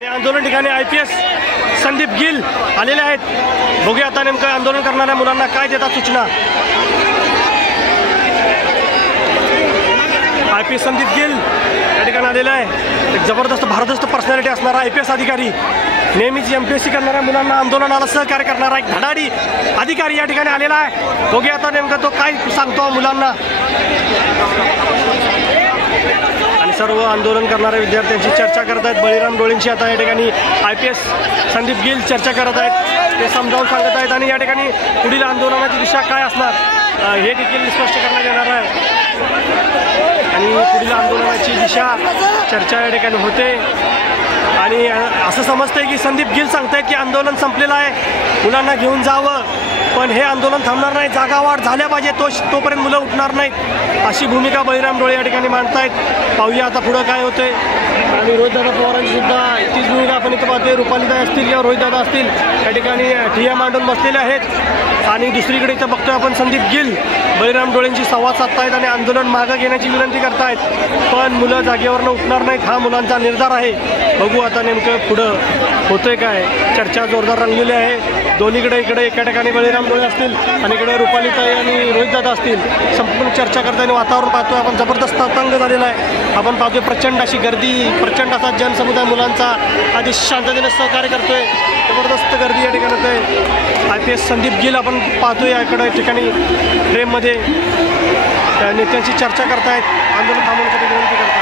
आंदोलन ठिकाणी IPS Sandeep gill आलेले आहेत। बघूया आता नेमकं आंदोलन करणाऱ्या मुलांना काय देतात सूचना। IPS संदीप गिल या ठिकाणी आलेला आहे। एक जबरदस्त भारदस्त पर्सनॅलिटी असणारा IPS अधिकारी, नेहमीच MPSC करणाऱ्या मुलांना आंदोलनाला सहकार्य करणारा एक धडाडी अधिकारी या ठिकाणी आलेला आहे। बघूया आता नेमकं तो काय सांगतो मुलांना। आणि सर्व आंदोलन करणाऱ्या विद्यार्थ्यांची चर्चा करत आहेत। बळीराम डोळेंशी आता या ठिकाणी IPS संदीप गिल चर्चा करत आहेत, ते समजावून सांगत आहेत आणि या ठिकाणी पुढील आंदोलनाची दिशा काय असणार हे देखील स्पष्ट करण्यात येणार आहे। आणि पुढील आंदोलनाची दिशा चर्चा या ठिकाणी होते आणि असं समजतंय की संदीप गिल सांगतायत की आंदोलन संपलेलं आहे, मुलांना घेऊन जावं, पण हे आंदोलन थांबणार नाही, जागा वाढ झाल्या पाहिजे, तोपर्यंत मुलं उठणार नाहीत, अशी भूमिका बळीराम डोळे या ठिकाणी मांडतायत। पाहूया आता पुढं काय होतंय। आणि रोहितदादा पवारांची सुद्धा तीच भूमिका आपण इथं पाहतोय। रुपालीदादा असतील किंवा रोहितदादा असतील या ठिकाणी ठिय्या मांडून बसलेले आहेत। आणि दुसरीकडे इथं बघतोय आपण संदीप गिल बळीराम डोळेंची संवाद साधतायत आणि आंदोलन मागं घेण्याची विनंती करतायत, पण मुलं जागेवरनं उठणार नाहीत, हा मुलांचा निर्धार आहे। बघू आता नेमकं पुढं होतंय काय। चर्चा जोरदार रंगलेली आहे दोन्हीकडे। इकडे एका ठिकाणी बळीराम डोळे असतील आणि इकडे रुपालीताई आणि रोहितदादा असतील, संपूर्ण चर्चा करताना वातावरण पाहतोय आपण जबरदस्त तंग झालेला आहे। आपण पाहतोय प्रचंड अशी गर्दी, प्रचंड असा जनसमुदाय मुलांचा आधी शांततेने सहकार्य करतोय, जबरदस्त गर्दी या ठिकाणी होते। IPS संदीप गिल आपण पाहतोय याकडे ठिकाणी फ्रेममध्ये नेत्यांची चर्चा करतायत, आंदोलन थांबवण्यासाठी विनंती करतात।